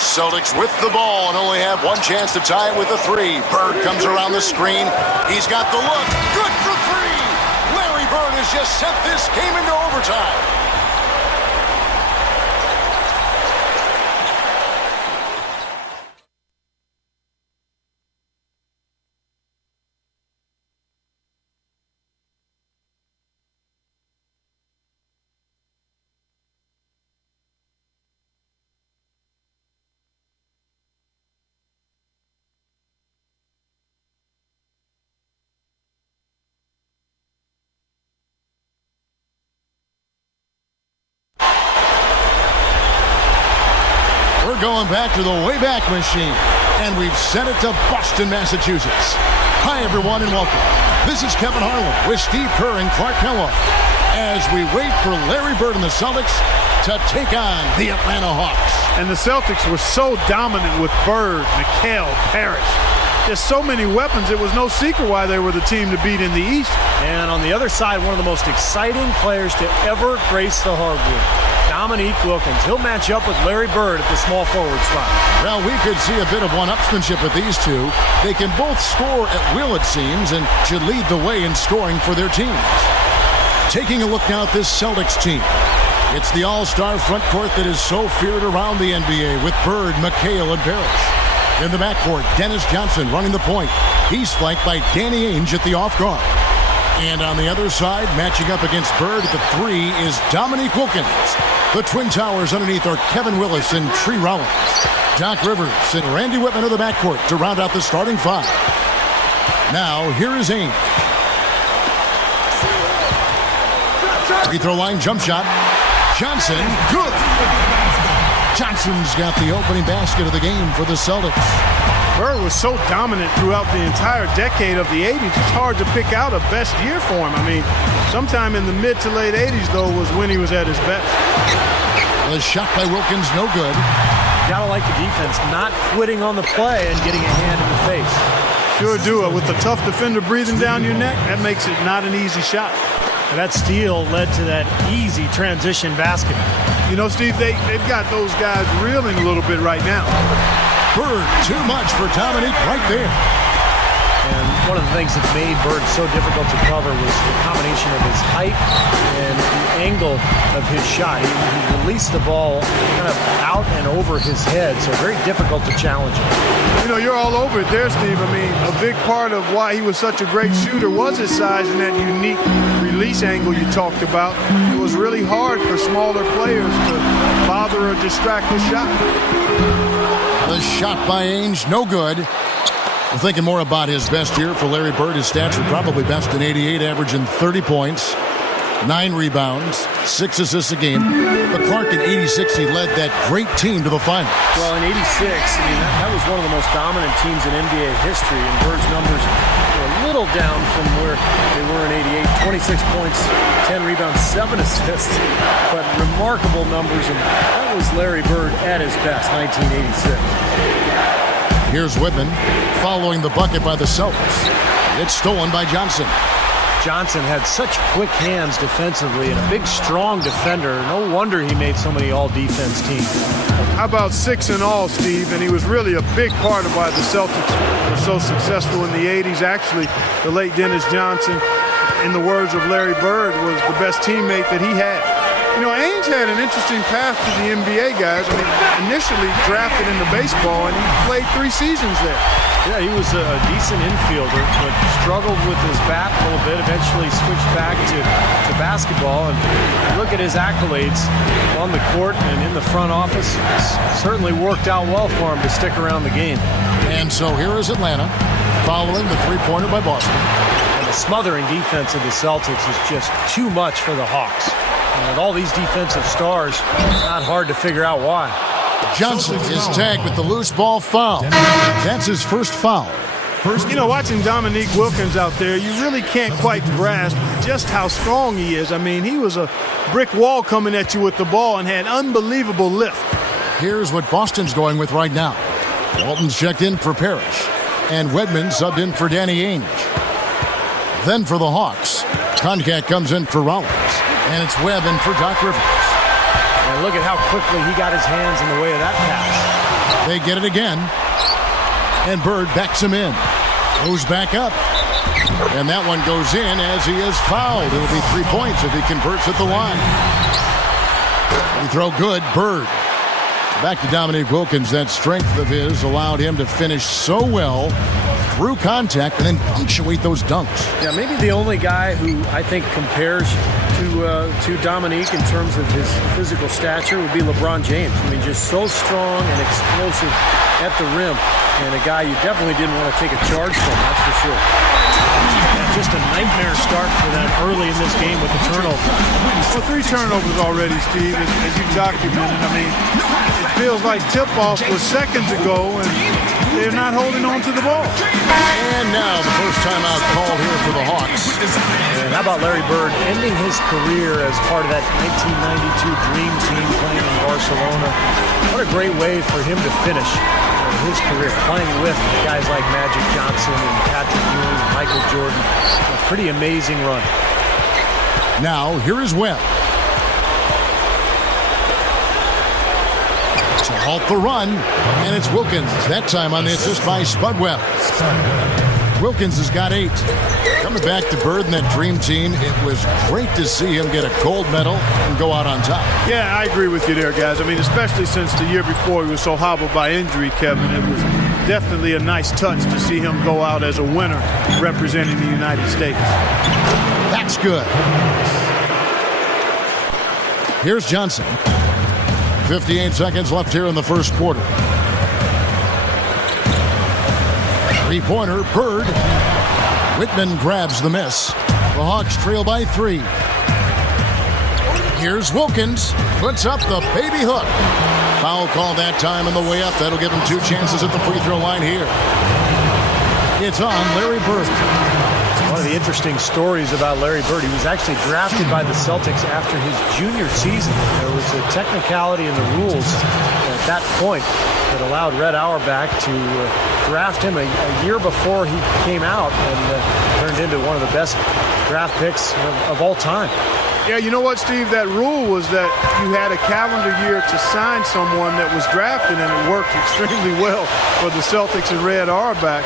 Celtics with the ball and only have one chance to tie it with a three. Bird comes around the screen. He's got the look. Good for three. Larry Bird has just sent this game into overtime. Going back to the Wayback Machine, and we've sent it to Boston, Massachusetts. Hi, everyone, and welcome. This is Kevin Harlan with Steve Kerr and Clark Kellogg as we wait for Larry Bird and the Celtics to take on the Atlanta Hawks. And the Celtics were so dominant with Bird, McHale, Parrish. There's so many weapons, it was no secret why they were the team to beat in the East. And on the other side, one of the most exciting players to ever grace the hardwood, Dominique Wilkins. He'll match up with Larry Bird at the small forward spot. Well, we could see a bit of one-upsmanship with these two. They can both score at will, it seems, and should lead the way in scoring for their teams. Taking a look now at this Celtics team. It's the all-star front court that is so feared around the NBA with Bird, McHale, and Parrish. In the backcourt, Dennis Johnson running the point. He's flanked by Danny Ainge at the off guard. And on the other side, matching up against Bird at the three is Dominique Wilkins. The Twin Towers underneath are Kevin Willis and Tree Rollins. Doc Rivers and Randy Whitman of the backcourt to round out the starting five. Now, here is Ainge. Free throw line jump shot. Johnson, good. Johnson's got the opening basket of the game for the Celtics. Bird was so dominant throughout the entire decade of the 80s, it's hard to pick out a best year for him. I mean, sometime in the mid to late 80s, though, was when he was at his best. The shot by Wilkins, no good. Gotta like the defense, not quitting on the play and getting a hand in the face. Sure do. With a tough defender breathing down your neck, that makes it not an easy shot. And that steal led to that easy transition basket. You know, Steve, they've got those guys reeling a little bit right now. Bird, too much for Dominique right there. And one of the things that made Bird so difficult to cover was the combination of his height and the angle of his shot. He released the ball kind of out and over his head, so very difficult to challenge him. You know, you're all over it there, Steve. I mean, a big part of why he was such a great shooter was his size and that unique release angle you talked about. It was really hard for smaller players to bother or distract his shot. The shot by Ainge, no good. We're thinking more about his best year for Larry Bird. His stats are probably best in '88, averaging 30 points, 9 rebounds, 6 assists a game. But Clark in '86, he led that great team to the finals. Well, in '86, I mean, that was one of the most dominant teams in NBA history, and Bird's numbers were a little down from where they were in '88. 26 points, 10 rebounds, 7 assists, but remarkable numbers, and that was Larry Bird at his best, 1986. Here's Whitman following the bucket by the Celtics. It's stolen by Johnson. Johnson had such quick hands defensively and a big, strong defender. No wonder he made so many all-defense teams. How about 6 in all, Steve? And he was really a big part of why the Celtics were so successful in the 80s. Actually, the late Dennis Johnson, in the words of Larry Bird, was the best teammate that he had. You know, Ainge had an interesting path to the NBA, guys. I mean, initially drafted into baseball, and he played 3 seasons there. Yeah, he was a decent infielder, but struggled with his bat a little bit. Eventually switched back to basketball. And look at his accolades on the court and in the front office. It's certainly worked out well for him to stick around the game. And so here is Atlanta, following the three-pointer by Boston. And the smothering defense of the Celtics is just too much for the Hawks. And with all these defensive stars, it's not hard to figure out why. Johnson is tagged with the loose ball foul. That's his first foul. You know, watching Dominique Wilkins out there, you really can't quite grasp just how strong he is. I mean, he was a brick wall coming at you with the ball and had unbelievable lift. Here's what Boston's going with right now. Walton's checked in for Parrish, and Wedman subbed in for Danny Ainge. Then for the Hawks, Concat comes in for Rollins, and it's Webb in for Doc Rivers. And look at how quickly he got his hands in the way of that pass. They get it again. And Bird backs him in. Goes back up. And that one goes in as he is fouled. It'll be 3 points if he converts at the line. He throw good. Bird. Back to Dominique Wilkins. That strength of his allowed him to finish so well through contact and then punctuate those dunks. Yeah, maybe the only guy who I think compares to Dominique in terms of his physical stature would be LeBron James. I mean, just so strong and explosive at the rim, and a guy you definitely didn't want to take a charge from, that's for sure. Just a nightmare start for them early in this game with the turnover. Well, 3 turnovers already, Steve, as you've documented. I mean, it feels like tip-off was seconds ago, and they're not holding on to the ball. And now the first timeout called here for the Hawks. And how about Larry Bird ending his career as part of that 1992 Dream Team playing in Barcelona? What a great way for him to finish his career, playing with guys like Magic Johnson and Patrick Ewing and Michael Jordan. A pretty amazing run. Now, here is Webb. To halt the run, and it's Wilkins. That time on the assist by Spud Webb. Wilkins has got 8. Coming back to Bird and that dream team, it was great to see him get a gold medal and go out on top. Yeah, I agree with you there, guys. I mean, especially since the year before he was so hobbled by injury, Kevin. It was definitely a nice touch to see him go out as a winner representing the United States. That's good. Here's Johnson. 58 seconds left here in the first quarter. Three-pointer, Bird. Whitman grabs the miss. The Hawks trail by 3. Here's Wilkins. Puts up the baby hook. Foul call that time on the way up. That'll give him 2 chances at the free throw line here. It's on Larry Bird. One of the interesting stories about Larry Bird, he was actually drafted by the Celtics after his junior season. There was a technicality in the rules at that point that allowed Red Auerbach to draft him a year before he came out and turned into one of the best draft picks of all time. Yeah, you know what, Steve? That rule was that you had a calendar year to sign someone that was drafted, and it worked extremely well for the Celtics and Red Auerbach.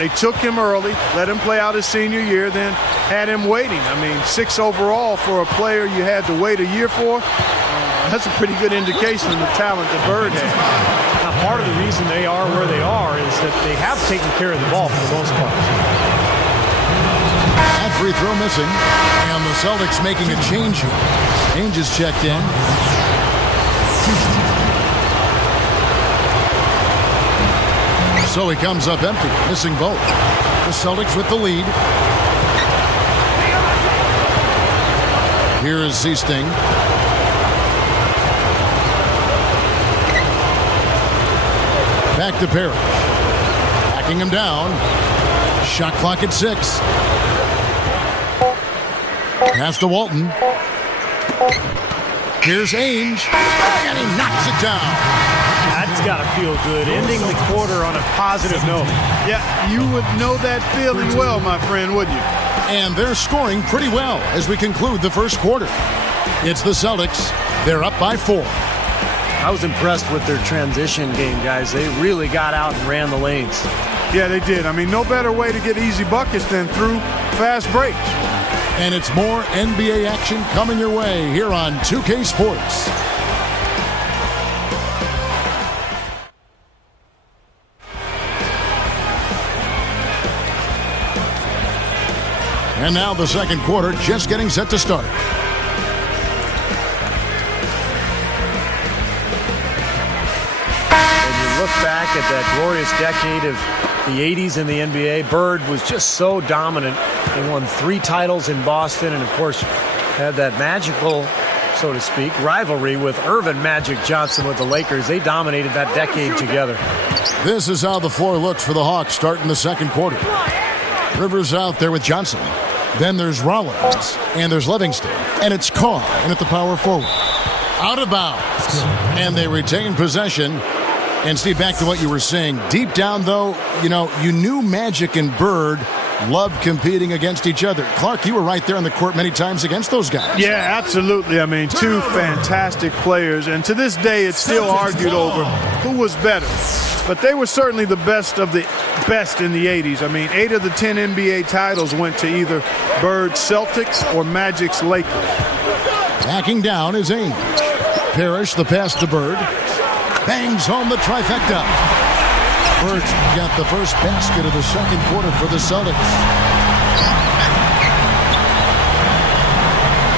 They took him early, let him play out his senior year, then had him waiting. I mean, 6 overall for a player you had to wait a year for. That's a pretty good indication of the talent that Bird had. Now, part of the reason they are where they are is that they have taken care of the ball for the most part. That free throw missing, and the Celtics making a change here. Ainge is checked in. So he comes up empty, missing both. The Celtics with the lead. Here is Seasting. Back to Parrish. Backing him down. Shot clock at 6. Pass to Walton. Here's Ainge. And he knocks it down. That's got to feel good, ending the quarter on a positive note. Yeah, you would know that feeling well, my friend, wouldn't you? And they're scoring pretty well as we conclude the first quarter. It's the Celtics. They're up by 4. I was impressed with their transition game, guys. They really got out and ran the lanes. Yeah, they did. I mean, no better way to get easy buckets than through fast breaks. And it's more NBA action coming your way here on 2K Sports. And now the second quarter just getting set to start. When you look back at that glorious decade of the 80s in the NBA, Bird was just so dominant. He won 3 titles in Boston and, of course, had that magical, so to speak, rivalry with Irvin Magic Johnson with the Lakers. They dominated that decade together. This is how the floor looks for the Hawks starting the second quarter. Rivers out there with Johnson. Then there's Rollins, and there's Livingston, and it's Carr, and at the power forward. Out of bounds, and they retain possession. And Steve, back to what you were saying. Deep down, though, you knew Magic and Bird love competing against each other. Clark, you were right there on the court many times against those guys. Yeah, absolutely. I mean, two fantastic players, and to this day it's still argued over who was better. But they were certainly the best of the best in the 80s. I mean, 8 of the 10 NBA titles went to either Bird's Celtics or Magic's Lakers. Backing down is Ainge. Parrish, the pass to Bird. Bangs home the trifecta. Bird's got the first basket of the second quarter for the Celtics.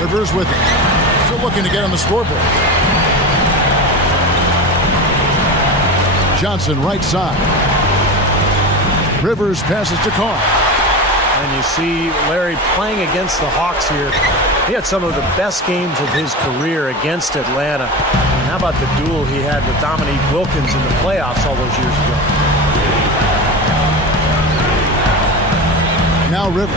Rivers with it. Still looking to get on the scoreboard. Johnson, right side. Rivers passes to Carr. And you see Larry playing against the Hawks here. He had some of the best games of his career against Atlanta. And how about the duel he had with Dominique Wilkins in the playoffs all those years ago? Now Rivers.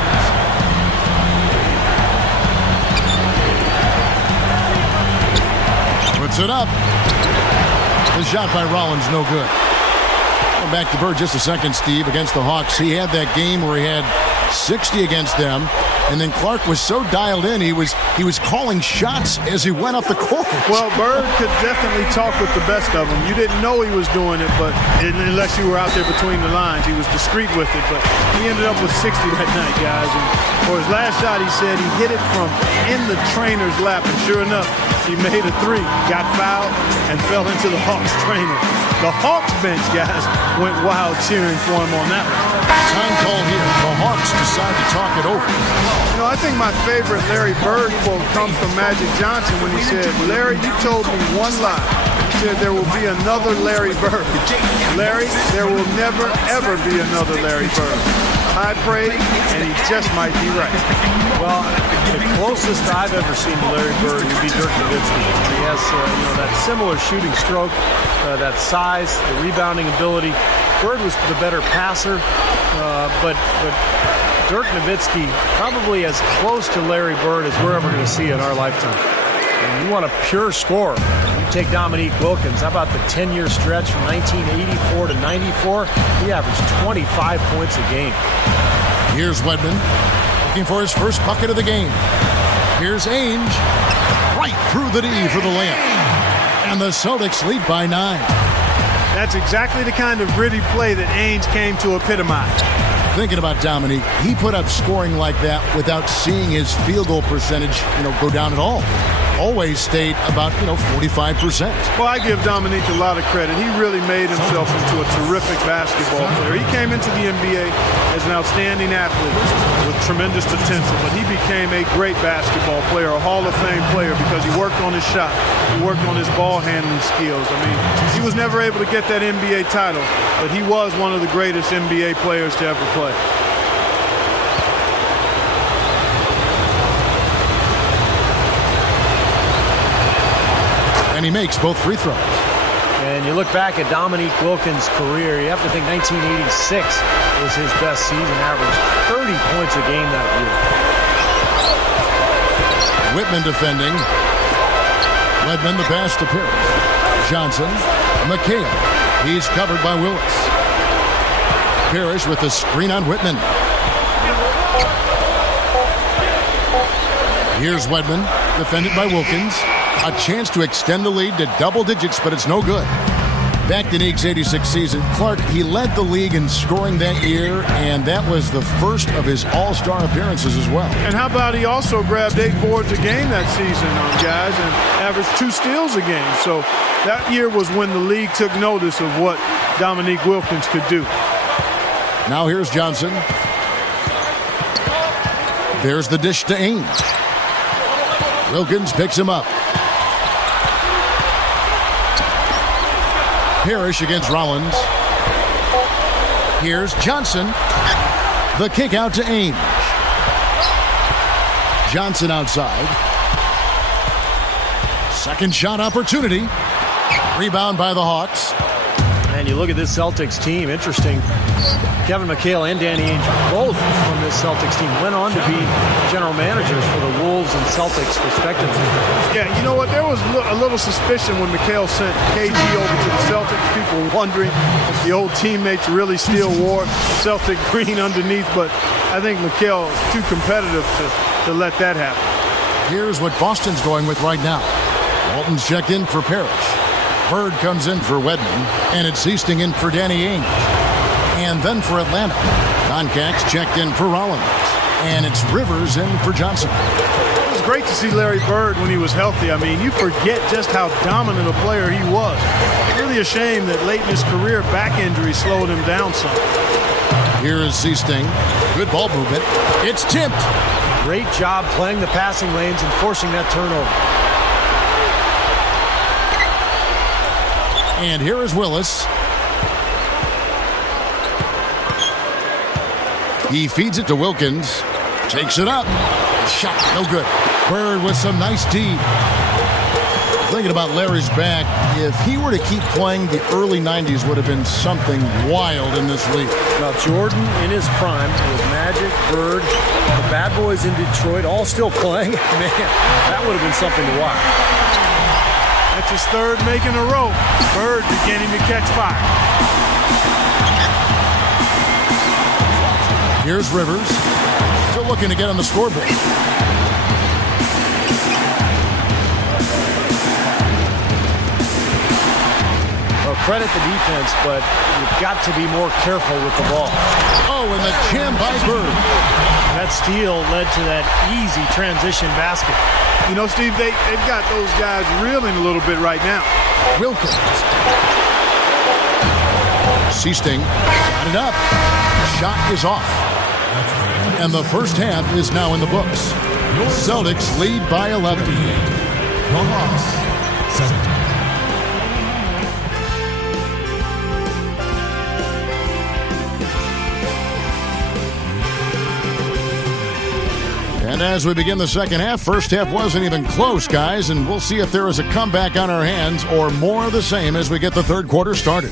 Puts it up. The shot by Rollins, no good. Going back to Bird just a second, Steve, against the Hawks. He had that game where he had 60 against them, and then Clark was so dialed in, he was calling shots as he went up the court. Well, Bird could definitely talk with the best of them. You didn't know he was doing it, but unless you were out there between the lines, he was discreet with it. But he ended up with 60 that night, guys. And for his last shot, he said he hit it from in the trainer's lap, and sure enough, he made a three, got fouled, and fell into the Hawks trainer. The Hawks bench, guys, went wild cheering for him on that one. Time call here. The Hawks decide to talk it over. You know, I think my favorite Larry Bird quote comes from Magic Johnson when he said, "Larry, you told me one lie. You said there will be another Larry Bird. Larry, there will never, ever be another Larry Bird." High praise, and he just might be right. Well, the closest I've ever seen to Larry Bird would be Dirk Nowitzki. He has that similar shooting stroke, that size, the rebounding ability. Bird was the better passer, but Dirk Nowitzki probably as close to Larry Bird as we're ever going to see in our lifetime. And you want a pure scorer. You take Dominique Wilkins. How about the 10-year stretch from 1984 to 94? He averaged 25 points a game. Here's Wedman looking for his first bucket of the game. Here's Ainge right through the D for the layup. And the Celtics lead by 9. That's exactly the kind of gritty play that Ainge came to epitomize. Thinking about Dominique, he put up scoring like that without seeing his field goal percentage, go down at all. Always stayed about, 45%. Well, I give Dominique a lot of credit. He really made himself into a terrific basketball player. He came into the NBA as an outstanding athlete with tremendous potential, but he became a great basketball player, a Hall of Fame player, because he worked on his shot. He worked on his ball handling skills. I mean, he was never able to get that NBA title, but he was one of the greatest NBA players to ever play. And he makes both free throws. And you look back at Dominique Wilkins' career, you have to think 1986 was his best season, averaged 30 points a game that year. Whitman defending. Wedman the pass to Parrish. Johnson, McHale. He's covered by Willis. Parrish with the screen on Whitman. Here's Wedman, defended by Wilkins. A chance to extend the lead to double digits, but it's no good. Back to Neek's 86 season, Clark, he led the league in scoring that year, and that was the first of his all-star appearances as well. And how about he also grabbed 8 boards a game that season, guys, and averaged 2 steals a game. So that year was when the league took notice of what Dominique Wilkins could do. Now here's Johnson. There's the dish to Ainge. Wilkins picks him up. Parrish against Rollins. Here's Johnson. The kick out to Ainge. Johnson outside. Second shot opportunity. Rebound by the Hawks. And you look at this Celtics team, interesting. Kevin McHale and Danny Ainge, both from this Celtics team, went on to be general managers for the Wolves and Celtics, respectively. Yeah, you know what? There was a little suspicion when McHale sent KG over to the Celtics. People were wondering if The old teammates really still wore Celtic green underneath, but I think Mikel is too competitive to let that happen. Here's what Boston's going with right now. Walton's checked in for Parrish. Bird comes in for Wedman, and it's Easting in for Danny Ainge. And then for Atlanta, Concax checked in for Rollins, and it's Rivers in for Johnson. It was great to see Larry Bird when he was healthy. I mean, you forget just how dominant a player he was. Really a shame that late in his career back injury slowed him down some. Here is Easting. Good ball movement. It's tipped. Great job playing the passing lanes and forcing that turnover. And here is Willis. He feeds it to Wilkins. Takes it up. Shot no good. Bird with some nice D. Thinking about Larry's back, if he were to keep playing, the early 90s would have been something wild in this league. Now, Jordan in his prime with Magic, Bird, the Bad Boys in Detroit, all still playing. Man, that would have been something to watch. That's his third make in a row. Bird beginning to catch fire. Here's Rivers. Still looking to get on the scoreboard. Well, credit the defense, but you've got to be more careful with the ball. Oh, and the jam by Bird. That steal led to that easy transition basket. You know, Steve, they've got those guys reeling a little bit right now. Wilkins. Seasting got it up. Shot is off. And the first half is now in the books. Celtics lead by 11. The Hawks, 17. And as we begin the second half, first half wasn't even close, guys, and we'll see if there is a comeback on our hands or more of the same as we get the third quarter started.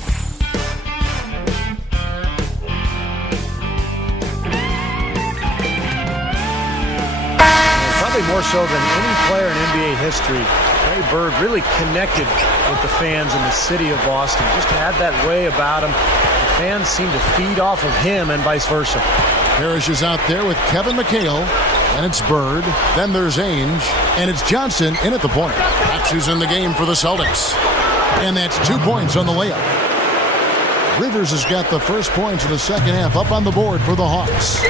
Probably more so than any player in NBA history, Ray Bird really connected with the fans in the city of Boston. Just had that way about him. The fans seem to feed off of him and vice versa. Parrish is out there with Kevin McHale, and it's Bird. Then there's Ainge, and it's Johnson in at the point. That's who's in the game for the Celtics. And that's 2 points on the layup. Rivers has got the first points of the second half up on the board for the Hawks.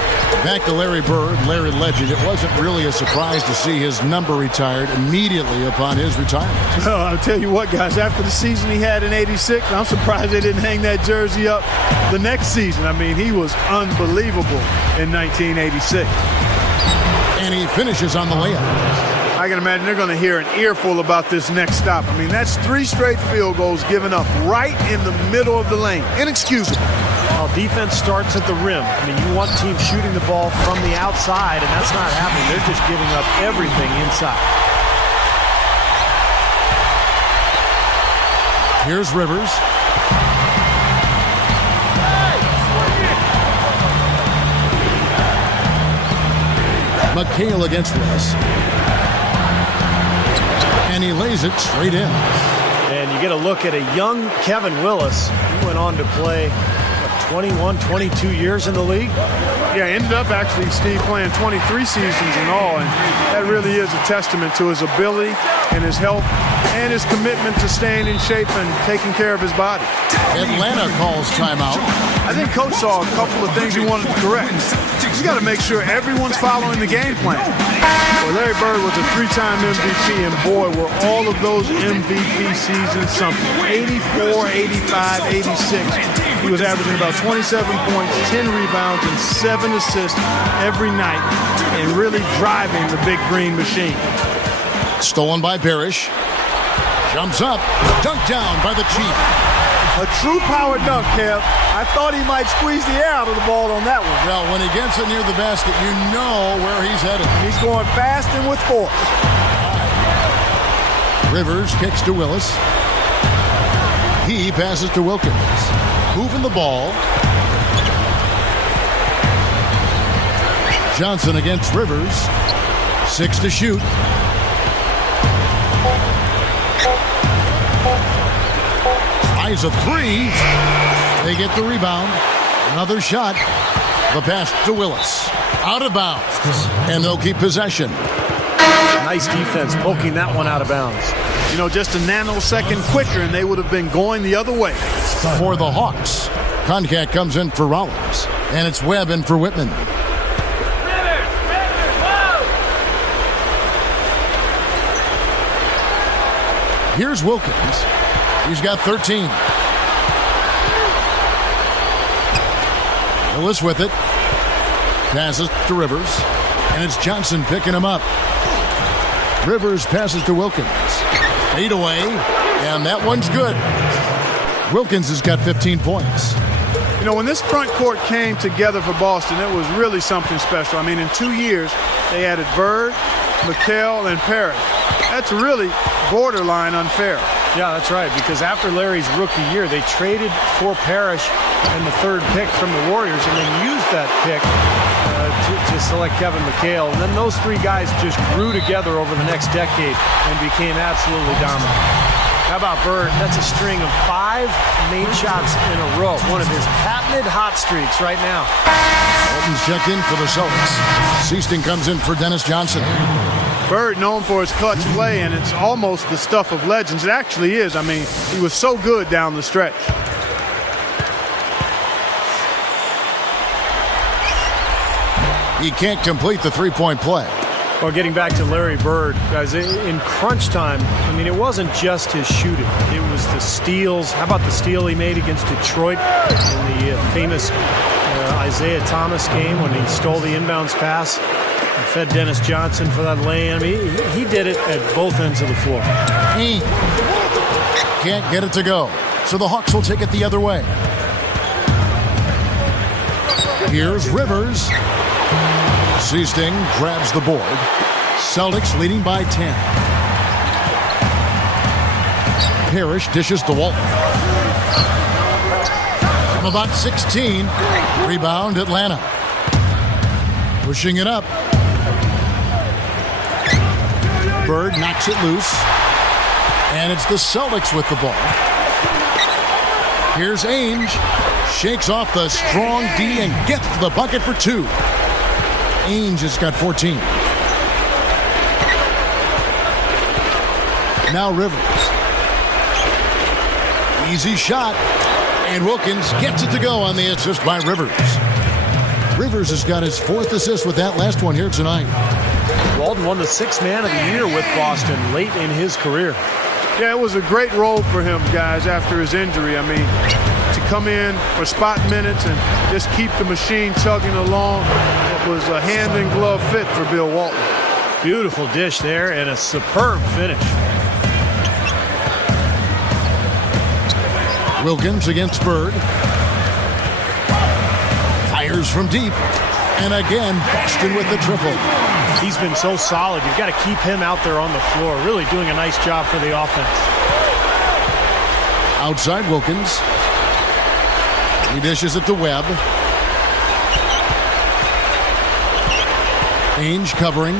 Back to Larry Bird, Larry Legend. It wasn't really a surprise to see his number retired immediately upon his retirement. Well, I'll tell you what, guys, after the season he had in '86, I'm surprised they didn't hang that jersey up the next season. I mean, he was unbelievable in 1986. And he finishes on the layup. I can imagine they're going to hear an earful about this next stop. I mean, that's 3 straight field goals given up right in the middle of the lane. Inexcusable. Well, defense starts at the rim. I mean, you want teams shooting the ball from the outside, and that's not happening. They're just giving up everything inside. Here's Rivers. McHale against Willis. And he lays it straight in. And you get a look at a young Kevin Willis. He went on to play 21, 22 years in the league. Yeah, ended up actually, Steve, playing 23 seasons in all, and that really is a testament to his ability and his health and his commitment to staying in shape and taking care of his body. Atlanta calls timeout. I think Coach saw a couple of things he wanted to correct. You got to make sure everyone's following the game plan. Well, Larry Bird was a 3-time MVP, and boy, were all of those MVP seasons something. 84, 85, 86. He was averaging about 27 points, 10 rebounds, and 7 assists every night, and really driving the big green machine. Stolen by Parrish. Jumps up. Dunked down by the Chief. A true power dunk, Kev. I thought he might squeeze the air out of the ball on that one. Well, when he gets it near the basket, you know where he's headed. He's going fast and with force. Rivers kicks to Willis. He passes to Wilkins. Moving the ball. Johnson against Rivers. 6 to shoot. Tries a 3. They get the rebound. Another shot. The pass to Willis. Out of bounds. And they'll keep possession. Nice defense, poking that one out of bounds. You know, just a nanosecond quicker, and they would have been going the other way. For the Hawks, Concat comes in for Rollins. And it's Webb in for Whitman. Here's Wilkins. He's got 13. Willis with it. Passes to Rivers. And it's Johnson picking him up. Rivers passes to Wilkins. Fade away. And that one's good. Wilkins has got 15 points. You know, when this front court came together for Boston, it was really something special. I mean, in 2 years, they added Bird, McHale, and Parrish. That's really borderline unfair. Yeah, that's right, because after Larry's rookie year, they traded for Parrish and the third pick from the Warriors and then used that pick to select Kevin McHale. And then those three guys just grew together over the next decade and became absolutely dominant. How about Bird? That's a string of 5 made shots in a row. One of his patented hot streaks right now. Walton's checked in for the Celtics. Seaston comes in for Dennis Johnson. Bird known for his clutch play, and it's almost the stuff of legends. It actually is. I mean, he was so good down the stretch. He can't complete the three-point play. Well, getting back to Larry Bird, guys, in crunch time, I mean, it wasn't just his shooting. It was the steals. How about the steal he made against Detroit in the famous Isaiah Thomas game when he stole the inbounds pass and fed Dennis Johnson for that lay-in? I mean, he did it at both ends of the floor. He can't get it to go, so the Hawks will take it the other way. Here's Rivers. Seasting grabs the board. Celtics leading by 10. Parrish dishes to Walton. From about 16. Rebound Atlanta. Pushing it up. Bird knocks it loose. And it's the Celtics with the ball. Here's Ainge. Shakes off the strong D and gets the bucket for 2. Ainge has got 14. Now Rivers. Easy shot. And Wilkins gets it to go on the assist by Rivers. Rivers has got his 4th assist with that last one here tonight. Walton won the 6th Man of the Year with Boston late in his career. Yeah, it was a great role for him, guys, after his injury. I mean, to come in for spot minutes and just keep the machine chugging along, it was a hand-in-glove fit for Bill Walton. Beautiful dish there and a superb finish. Wilkins against Bird. Fires from deep. And again, Boston with the triple. He's been so solid. You've got to keep him out there on the floor. Really doing a nice job for the offense. Outside Wilkins. He dishes it to Webb. Ainge covering.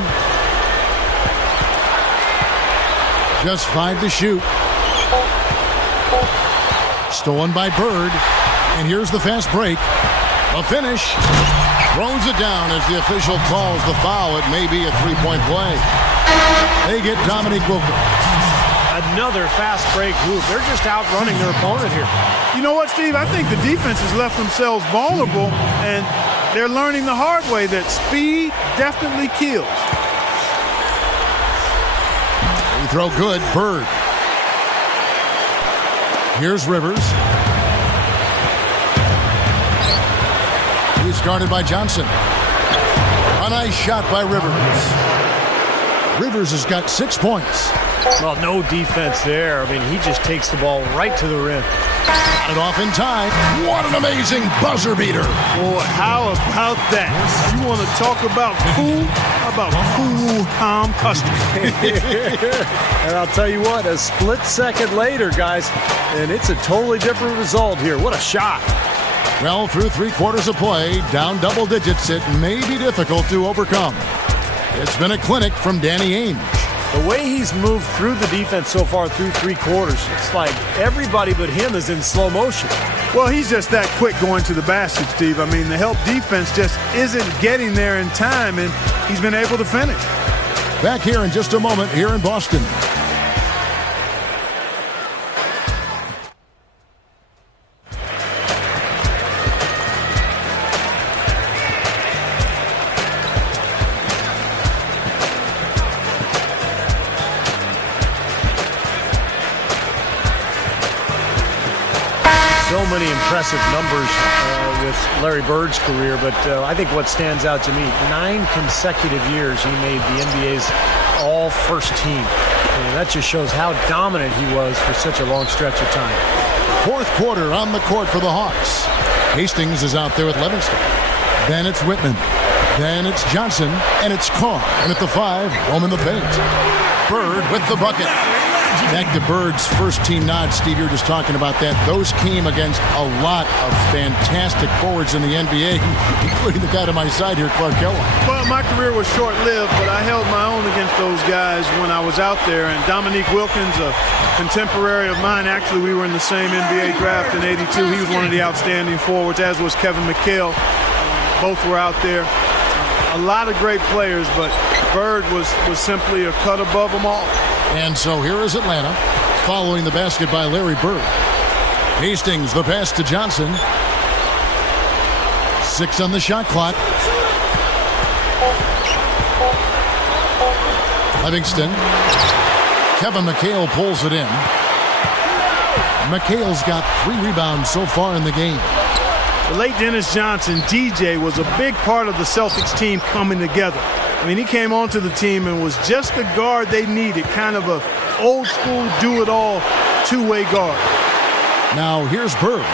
Just 5 to shoot. Stolen by Bird. And here's the fast break. A finish. Throws it down as the official calls the foul. It may be a 3-point play. They get Dominique Wilkins. Another fast break move. They're just outrunning their opponent here. You know what, Steve? I think the defense has left themselves vulnerable, and they're learning the hard way that speed definitely kills. Free throw good. Bird. Here's Rivers. He's guarded by Johnson. A nice shot by Rivers. Rivers has got 6 points. Well, no defense there. I mean, he just takes the ball right to the rim. Got it off in time. What an amazing buzzer beater. Boy, how about that? You want to talk about cool? How about cool, calm custody? And I'll tell you what, a split second later, guys, and it's a totally different result here. What a shot. Well, through 3 quarters of play, down double digits, it may be difficult to overcome. It's been a clinic from Danny Ainge. The way he's moved through the defense so far through 3 quarters, it's like everybody but him is in slow motion. Well, he's just that quick going to the basket, Steve. I mean, the help defense just isn't getting there in time, and he's been able to finish. Back here in just a moment here in Boston. So many impressive numbers with Larry Bird's career, but I think what stands out to me, 9 consecutive years he made the NBA's all-first team. And that just shows how dominant he was for such a long stretch of time. 4th quarter on the court for the Hawks. Hastings is out there with Livingston. Then it's Whitman. Then it's Johnson, and it's Carr. And at the 5, home in the paint. Bird with the bucket. Back to Bird's first team nod. Steve, you're just talking about that. Those came against a lot of fantastic forwards in the NBA, including the guy to my side here, Clark Kellogg. Well, my career was short-lived, but I held my own against those guys when I was out there. And Dominique Wilkins, a contemporary of mine, actually we were in the same NBA draft in '82. He was one of the outstanding forwards, as was Kevin McHale. Both were out there. A lot of great players, but Bird was simply a cut above them all. And so here is Atlanta, following the basket by Larry Bird. Hastings, the pass to Johnson. 6 on the shot clock. Livingston. Kevin McHale pulls it in. McHale's got 3 rebounds so far in the game. The late Dennis Johnson, DJ, was a big part of the Celtics team coming together. I mean, he came onto the team and was just the guard they needed, kind of a old-school, do-it-all, two-way guard. Now, here's Bird.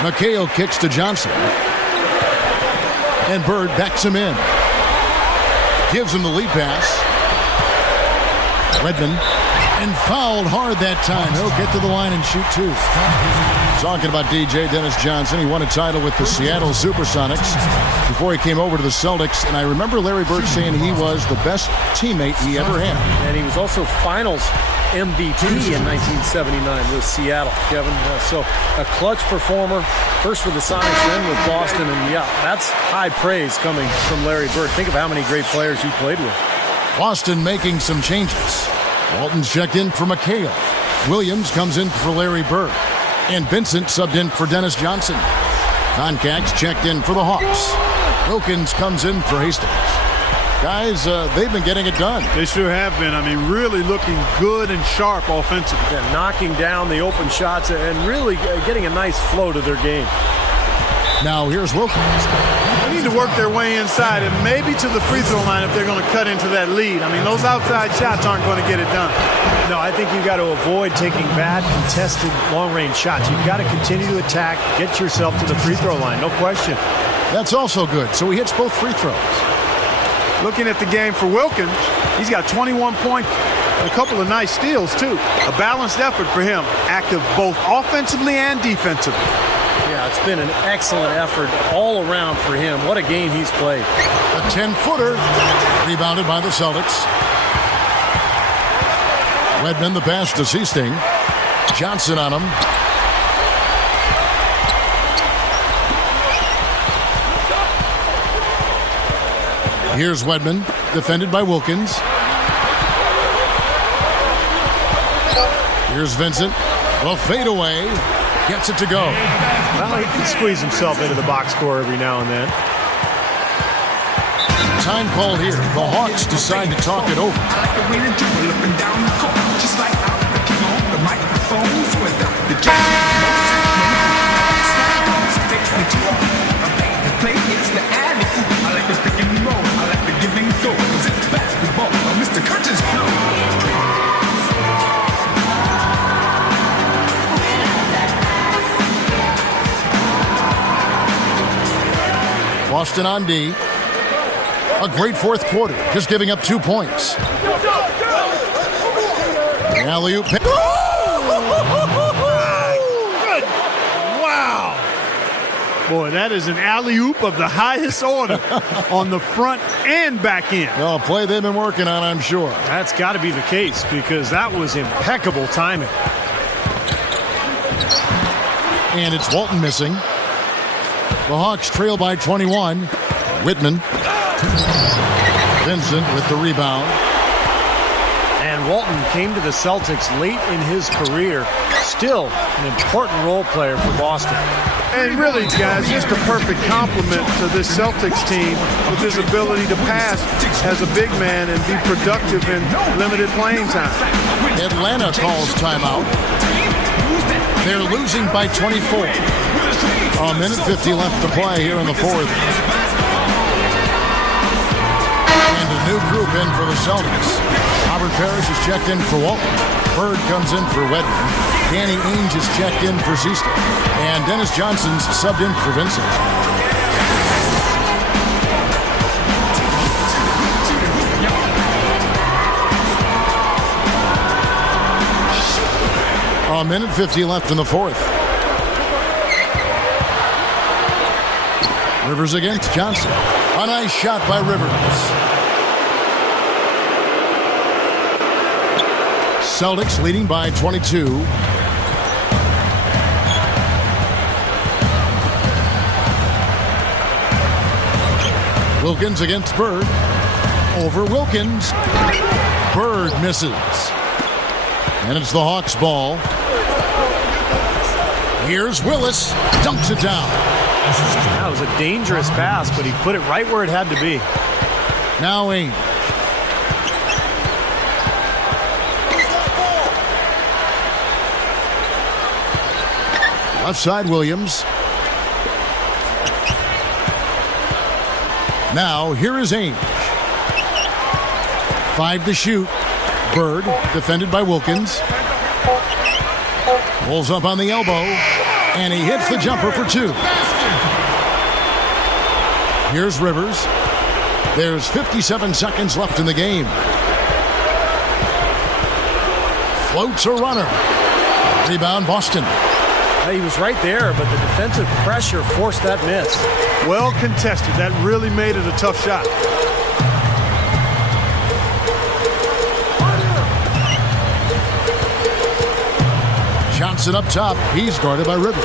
McHale kicks to Johnson. And Bird backs him in. Gives him the lead pass. Redmond. And fouled hard that time. He'll get to the line and shoot 2. Talking about DJ Dennis Johnson. He won a title with the Seattle Supersonics before he came over to the Celtics. And I remember Larry Bird saying he was the best teammate he ever had. And he was also Finals MVP in 1979 with Seattle, Kevin. So a clutch performer, first with the Sonics, then with Boston. And yeah, that's high praise coming from Larry Bird. Think of how many great players he played with. Boston making some changes. Walton's checked in for McHale. Williams comes in for Larry Bird. And Vincent subbed in for Dennis Johnson. Concax checked in for the Hawks. Wilkins comes in for Hastings. Guys, they've been getting it done. They sure have been. I mean, really looking good and sharp offensively. Yeah, knocking down the open shots and really getting a nice flow to their game. Now here's Wilkins. They need to work their way inside and maybe to the free throw line if they're going to cut into that lead. I mean, those outside shots aren't going to get it done. No, I think you've got to avoid taking bad, contested, long-range shots. You've got to continue to attack, get yourself to the free throw line, no question. That's also good. So he hits both free throws. Looking at the game for Wilkins, he's got 21 points and a couple of nice steals, too. A balanced effort for him, active both offensively and defensively. Yeah, it's been an excellent effort all around for him. What a game he's played. A 10-footer, rebounded by the Celtics. Redmond the pass to Seasting. Johnson on him. Here's Wedman, defended by Wilkins. Here's Vincent. A fadeaway. Gets it to go. Well, he can squeeze himself into the box score every now and then. Time called here. The Hawks decide to talk it over. Boston on D. A great fourth quarter, just giving up 2 points. The alley-oop. Good. Wow. Boy, that is an alley-oop of the highest order on the front and back end. Well, play they've been working on, I'm sure. That's got to be the case because that was impeccable timing. And it's Walton missing. The Hawks trail by 21. Whitman. Vincent with the rebound. And Walton came to the Celtics late in his career. Still an important role player for Boston. And really, guys, just a perfect complement to this Celtics team with his ability to pass as a big man and be productive in limited playing time. Atlanta calls timeout. They're losing by 24. A minute 50 left to play here in the fourth. And a new group in for the Celtics. Robert Parrish is checked in for Walton. Bird comes in for Wedman. Danny Ainge is checked in for Zista. And Dennis Johnson's subbed in for Vincent. A minute 50 left in the fourth. Rivers against Johnson. A nice shot by Rivers. Celtics leading by 22. Wilkins against Bird. Over Wilkins. Bird misses. And it's the Hawks' ball. Here's Willis. Dunks it down. That was a dangerous pass, but he put it right where it had to be. Now Ainge. Left side Williams. Now here is Ainge. 5 to shoot. Bird defended by Wilkins. Pulls up on the elbow. And he hits the jumper for 2. Here's Rivers. There's 57 seconds left in the game. Floats a runner. Rebound Boston. He was right there, but the defensive pressure forced that miss. Well contested. That really made it a tough shot. Johnson up top. He's guarded by Rivers.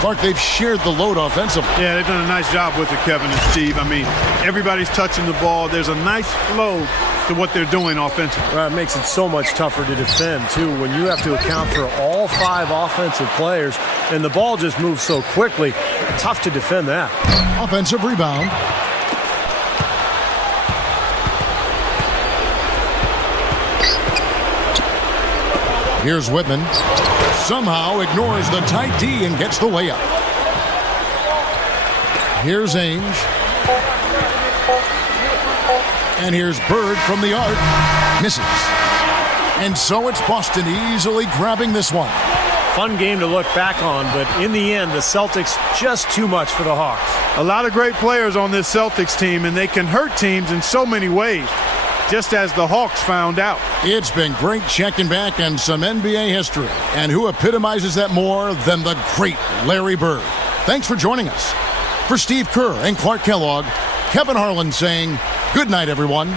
Clark, they've shared the load offensively. Yeah, they've done a nice job with it, Kevin and Steve. I mean, everybody's touching the ball. There's a nice flow to what they're doing offensively. Well, it makes it so much tougher to defend, too, when you have to account for all 5 offensive players, and the ball just moves so quickly. Tough to defend that. Offensive rebound. Here's Whitman. Somehow ignores the tight D and gets the layup. Here's Ainge. And here's Bird from the arc. Misses. And so it's Boston easily grabbing this one. Fun game to look back on, but in the end, the Celtics just too much for the Hawks. A lot of great players on this Celtics team, and they can hurt teams in so many ways, just as the Hawks found out. It's been great checking back on some NBA history. And who epitomizes that more than the great Larry Bird? Thanks for joining us. For Steve Kerr and Clark Kellogg, Kevin Harlan saying good night, everyone.